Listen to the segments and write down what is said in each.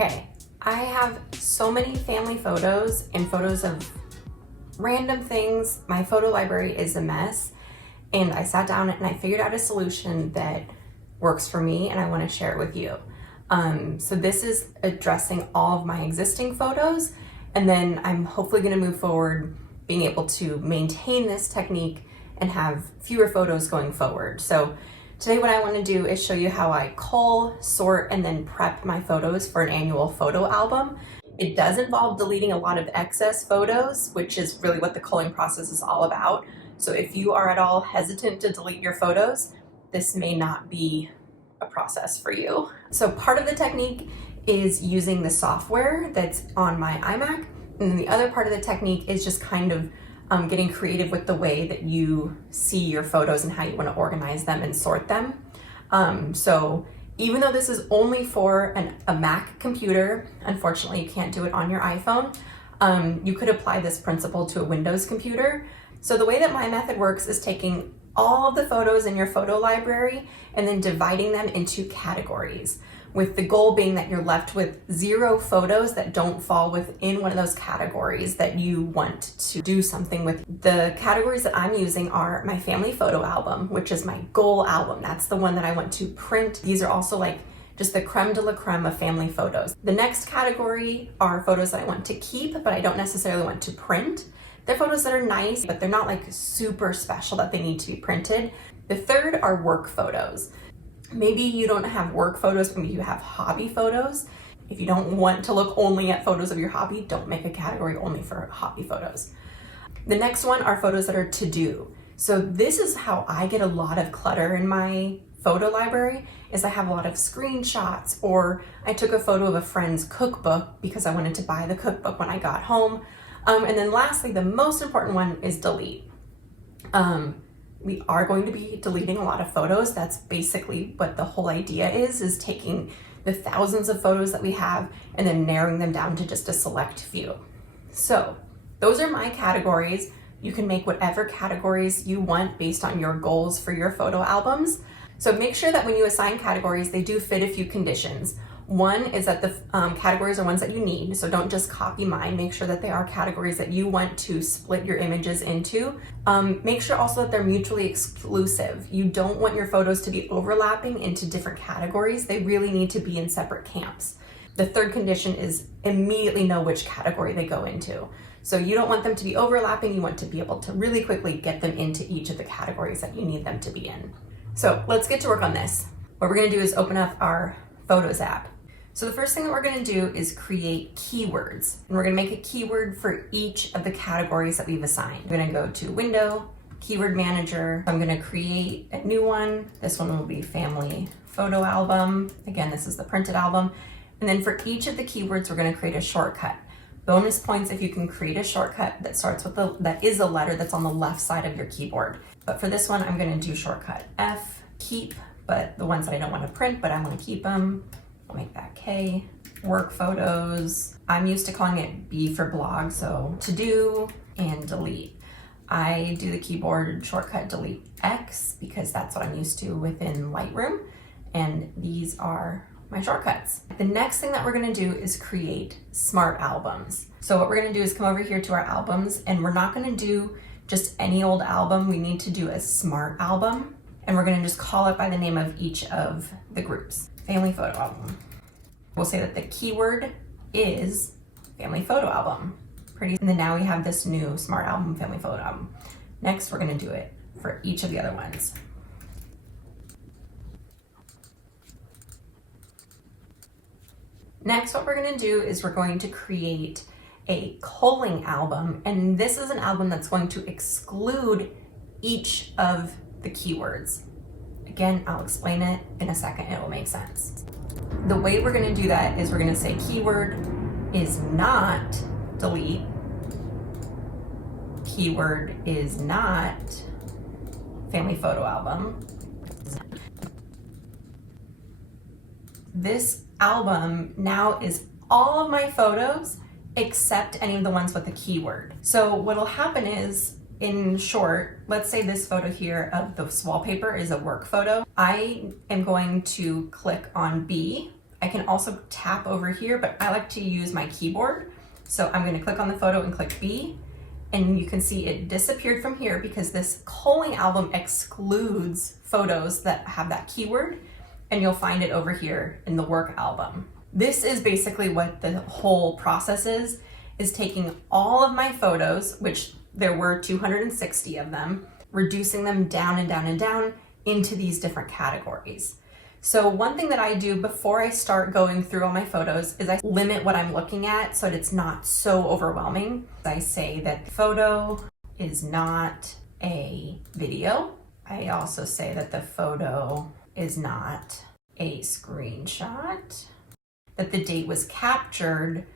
Okay, I have so many family photos and photos of random things. My photo library is a mess, and I sat down and I figured out a solution that works for me, and I want to share it with you. So this is addressing all of my existing photos, and then I'm hopefully going to move forward being able to maintain this technique and have fewer photos going forward. So today what I want to do is show you how I cull, sort, and then prep my photos for an annual photo album. It does involve deleting a lot of excess photos, which is really what the culling process is all about. So if you are at all hesitant to delete your photos, this may not be a process for you. So part of the technique is using the software that's on my iMac, and then the other part of the technique is just kind of getting creative with the way that you see your photos and how you want to organize them and sort them. So even though this is only for a Mac computer, unfortunately you can't do it on your iPhone. You could apply this principle to a Windows computer. So the way that my method works is taking all of the photos in your photo library and then dividing them into categories, with the goal being that you're left with 0 photos that don't fall within one of those categories that you want to do something with. The categories that I'm using are my family photo album, which is my goal album. That's the one that I want to print. These are also like just the creme de la creme of family photos. The next category are photos that I want to keep, but I don't necessarily want to print. They're photos that are nice, but they're not like super special that they need to be printed. The third are work photos. Maybe you don't have work photos, maybe you have hobby photos. If you don't want to look only at photos of your hobby, don't make a category only for hobby photos. The next one are photos that are to do. So this is how I get a lot of clutter in my photo library, is I have a lot of screenshots, or I took a photo of a friend's cookbook because I wanted to buy the cookbook when I got home. And then lastly, the most important one is delete. We are going to be deleting a lot of photos. That's basically what the whole idea is taking the thousands of photos that we have and then narrowing them down to just a select few. So those are my categories. You can make whatever categories you want based on your goals for your photo albums. So make sure that when you assign categories, they do fit a few conditions. One is that the categories are ones that you need, so don't just copy mine. Make sure that they are categories that you want to split your images into. Make sure also that they're mutually exclusive. You don't want your photos to be overlapping into different categories. They really need to be in separate camps. The third condition is immediately know which category they go into. So you don't want them to be overlapping. You want to be able to really quickly get them into each of the categories that you need them to be in. So let's get to work on this. What we're gonna do is open up our Photos app. So the first thing that we're going to do is create keywords, and we're going to make a keyword for each of the categories that we've assigned. I'm going to go to Window, Keyword Manager. I'm going to create a new one. This one will be Family Photo Album. Again, this is the printed album. And then for each of the keywords, we're going to create a shortcut. Bonus points if you can create a shortcut that starts with that is a letter that's on the left side of your keyboard. But for this one, I'm going to do shortcut F, keep, but the ones that I don't want to print, but I want to keep them. I'll make that K. Work photos. I'm used to calling it B for blog, so to do and delete. I do the keyboard shortcut delete X because that's what I'm used to within Lightroom, and these are my shortcuts. The next thing that we're gonna do is create smart albums. So what we're gonna do is come over here to our albums, and we're not gonna do just any old album. We need to do a smart album, and we're gonna just call it by the name of each of the groups. Family photo album. We'll say that the keyword is family photo album. Pretty. And then now we have this new smart album, family photo album. Next, we're going to do it for each of the other ones. Next, what we're going to do is we're going to create a culling album, and this is an album that's going to exclude each of the keywords. Again, I'll explain it in a second, it will make sense. The way we're gonna do that is we're gonna say keyword is not delete, keyword is not family photo album. This album now is all of my photos except any of the ones with the keyword. So what'll happen is, in short, let's say this photo here of this wallpaper is a work photo. I am going to click on B I can also tap over here, but I like to use my keyboard. So I'm gonna click on the photo and click B, and you can see it disappeared from here because this culling album excludes photos that have that keyword, and you'll find it over here in the work album. This is basically what the whole process is taking all of my photos, which there were 260 of them, reducing them down and down and down into these different categories. So one thing that I do before I start going through all my photos is I limit what I'm looking at so that it's not so overwhelming. I say that the photo is not a video. I also say that the photo is not a screenshot, that the date was captured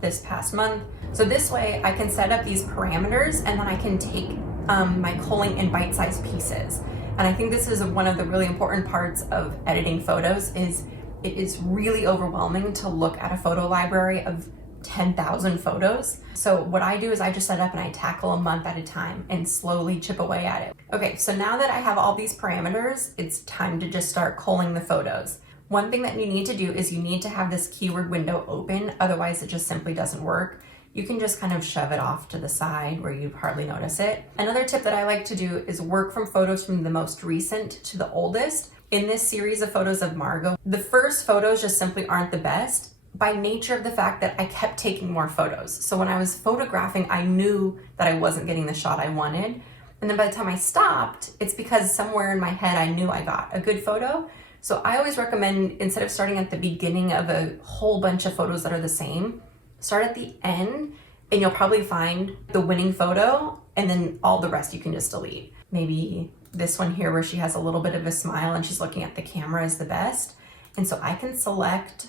this past month. So this way I can set up these parameters, and then I can take my culling in bite-sized pieces. And I think this is one of the really important parts of editing photos. Is it is really overwhelming to look at a photo library of 10,000 photos. So what I do is I just set up and I tackle a month at a time and slowly chip away at it. Okay, so now that I have all these parameters, it's time to just start culling the photos. One thing that you need to do is you need to have this keyword window open, otherwise it just simply doesn't work. You can just kind of shove it off to the side where you hardly notice it. Another tip that I like to do is work from photos from the most recent to the oldest. In this series of photos of Margot, the first photos just simply aren't the best by nature of the fact that I kept taking more photos. So when I was photographing, I knew that I wasn't getting the shot I wanted. And then by the time I stopped, it's because somewhere in my head, I knew I got a good photo. So I always recommend, instead of starting at the beginning of a whole bunch of photos that are the same, start at the end and you'll probably find the winning photo, and then all the rest you can just delete. Maybe this one here where she has a little bit of a smile and she's looking at the camera is the best. And so I can select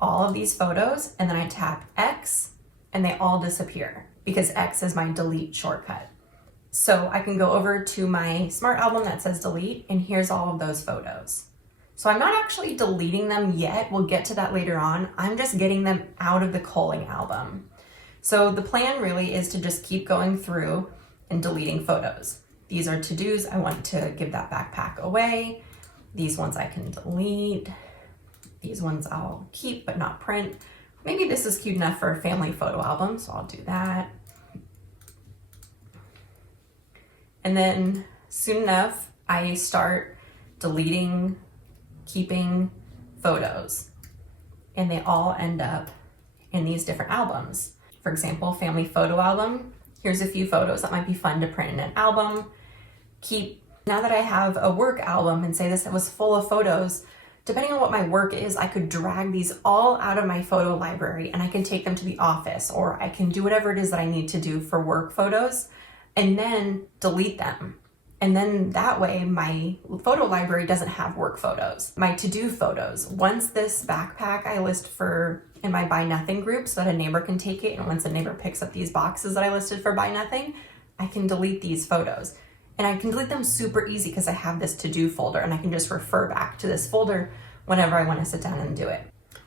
all of these photos and then I tap X and they all disappear because X is my delete shortcut. So I can go over to my smart album that says delete, and here's all of those photos. So I'm not actually deleting them yet. We'll get to that later on. I'm just getting them out of the culling album. So the plan really is to just keep going through and deleting photos. These are to-dos. I want to give that backpack away. These ones I can delete. These ones I'll keep but not print. Maybe this is cute enough for a family photo album, so I'll do that. And then soon enough, I start deleting, keeping photos, and they all end up in these different albums. For example, family photo album. Here's a few photos that might be fun to print in an album. Keep. Now that I have a work album and say this was full of photos, depending on what my work is, I could drag these all out of my photo library and I can take them to the office, or I can do whatever it is that I need to do for work photos and then delete them. And then that way my photo library doesn't have work photos. My to-do photos. Once this backpack I list for in my buy nothing group so that a neighbor can take it, and once a neighbor picks up these boxes that I listed for buy nothing, I can delete these photos. And I can delete them super easy because I have this to-do folder and I can just refer back to this folder whenever I want to sit down and do it.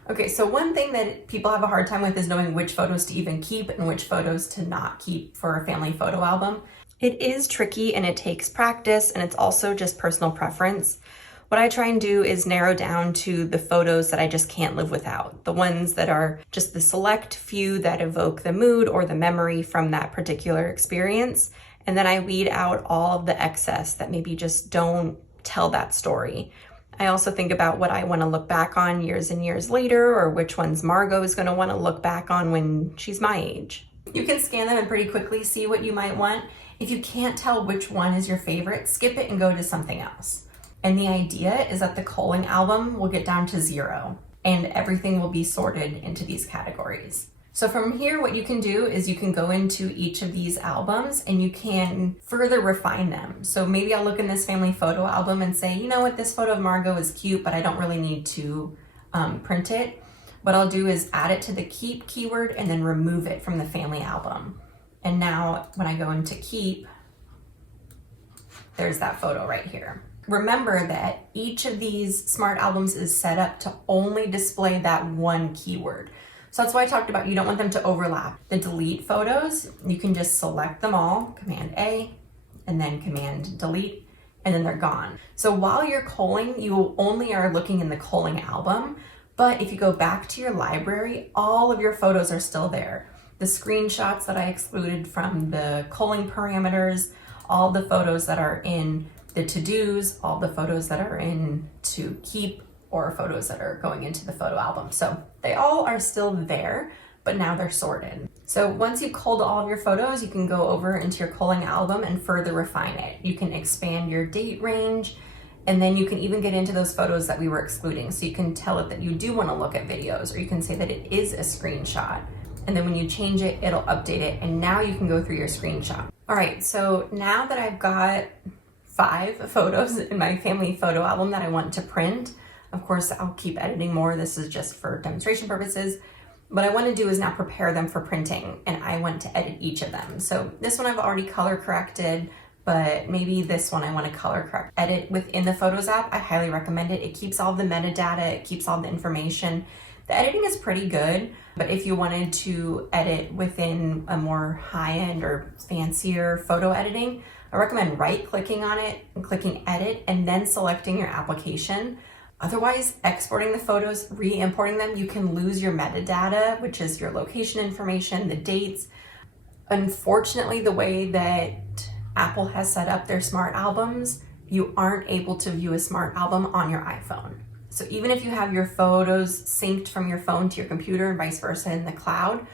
Okay, so one thing that people have a hard time with is knowing which photos to even keep and which photos to not keep for a family photo album. It is tricky and it takes practice, and it's also just personal preference. What I try and do is narrow down to the photos that I just can't live without, the ones that are just the select few that evoke the mood or the memory from that particular experience. And then I weed out all of the excess that maybe just don't tell that story. I also think about what I want to look back on years and years later, or which ones Margot is going to want to look back on when she's my age. You can scan them and pretty quickly see what you might want. If you can't tell which one is your favorite, skip it and go to something else. And the idea is that the culling album will get down to 0 and everything will be sorted into these categories. So from here, what you can do is you can go into each of these albums and you can further refine them. So maybe I'll look in this family photo album and say, you know what, this photo of Margot is cute, but I don't really need to print it. What I'll do is add it to the keep keyword and then remove it from the family album. And now when I go into keep, there's that photo right here. Remember that each of these smart albums is set up to only display that one keyword. So that's why I talked about you don't want them to overlap. The delete photos, you can just select them all, Command A, and then Command delete, and then they're gone. So while you're culling, you only are looking in the culling album, But if you go back to your library, all of your photos are still there. The screenshots that I excluded from the culling parameters, all the photos that are in the to-dos, all the photos that are in to keep, or photos that are going into the photo album. So they all are still there, but now they're sorted. So once you culled all of your photos, you can go over into your culling album and further refine it. You can expand your date range, and then you can even get into those photos that we were excluding. So you can tell it that you do want to look at videos, or you can say that it is a screenshot. And then when you change it, it'll update it, and now you can go through your screenshot. All right, so now that I've got 5 photos in my family photo album that I want to print, of course, I'll keep editing more. This is just for demonstration purposes. What I want to do is now prepare them for printing, and I want to edit each of them. So this one I've already color corrected, but maybe this one I want to color correct. Edit within the Photos app, I highly recommend it. It keeps all the metadata, it keeps all the information. The editing is pretty good, but if you wanted to edit within a more high-end or fancier photo editing, I recommend right-clicking on it and clicking edit and then selecting your application. Otherwise, exporting the photos, re-importing them, you can lose your metadata, which is your location information, the dates. Unfortunately, the way that Apple has set up their smart albums, you aren't able to view a smart album on your iPhone. So even if you have your photos synced from your phone to your computer and vice versa in the cloud,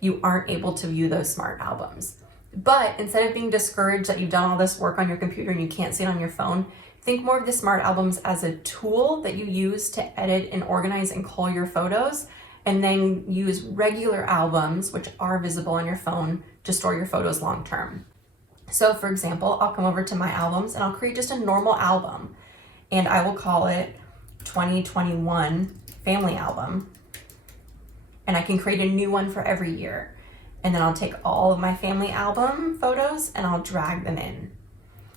you aren't able to view those smart albums. But instead of being discouraged that you've done all this work on your computer and you can't see it on your phone, think more of the smart albums as a tool that you use to edit and organize and cull your photos, and then use regular albums, which are visible on your phone, to store your photos long term. So for example, I'll come over to my albums and I'll create just a normal album, and I will call it 2021 Family Album. And I can create a new one for every year. And then I'll take all of my family album photos and I'll drag them in.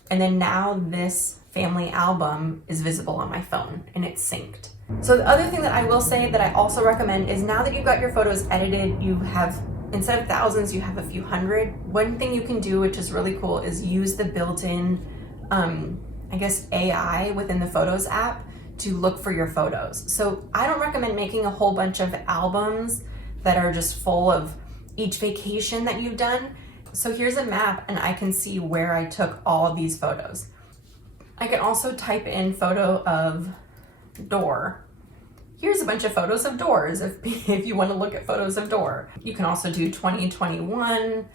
And then now this family album is visible on my phone and it's synced. So the other thing that I will say that I also recommend is, now that you've got your photos edited, you have, instead of thousands, you have a few hundred. One thing you can do, which is really cool, is use the built-in, AI within the Photos app to look for your photos. So I don't recommend making a whole bunch of albums that are just full of each vacation that you've done. So here's a map and I can see where I took all of these photos. I can also type in photo of door. Here's a bunch of photos of doors if you want to look at photos of door. You can also do 2021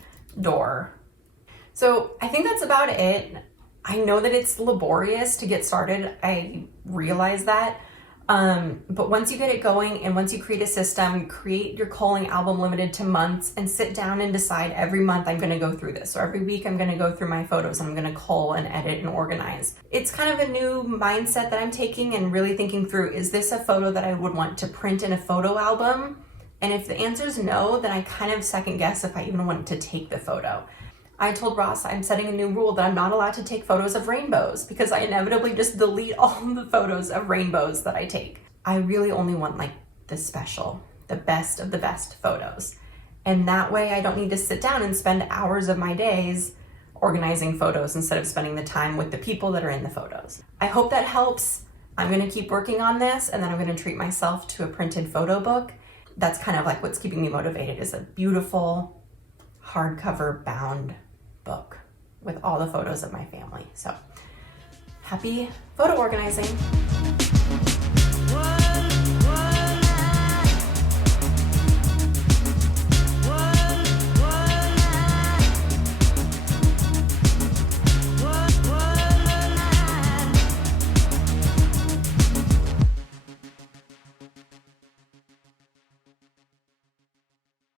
door. So I think that's about it. I know that it's laborious to get started. I realize that. But once you get it going and once you create a system, create your culling album limited to months and sit down and decide every month I'm going to go through this. So every week I'm going to go through my photos and I'm going to cull and edit and organize. It's kind of a new mindset that I'm taking and really thinking through, is this a photo that I would want to print in a photo album? And if the answer is no, then I kind of second guess if I even want to take the photo. I told Ross I'm setting a new rule that I'm not allowed to take photos of rainbows because I inevitably just delete all the photos of rainbows that I take. I really only want like the special, the best of the best photos. And that way I don't need to sit down and spend hours of my days organizing photos instead of spending the time with the people that are in the photos. I hope that helps. I'm gonna keep working on this, and then I'm gonna treat myself to a printed photo book. That's kind of like what's keeping me motivated, is a beautiful hardcover bound book with all the photos of my family. So happy photo organizing.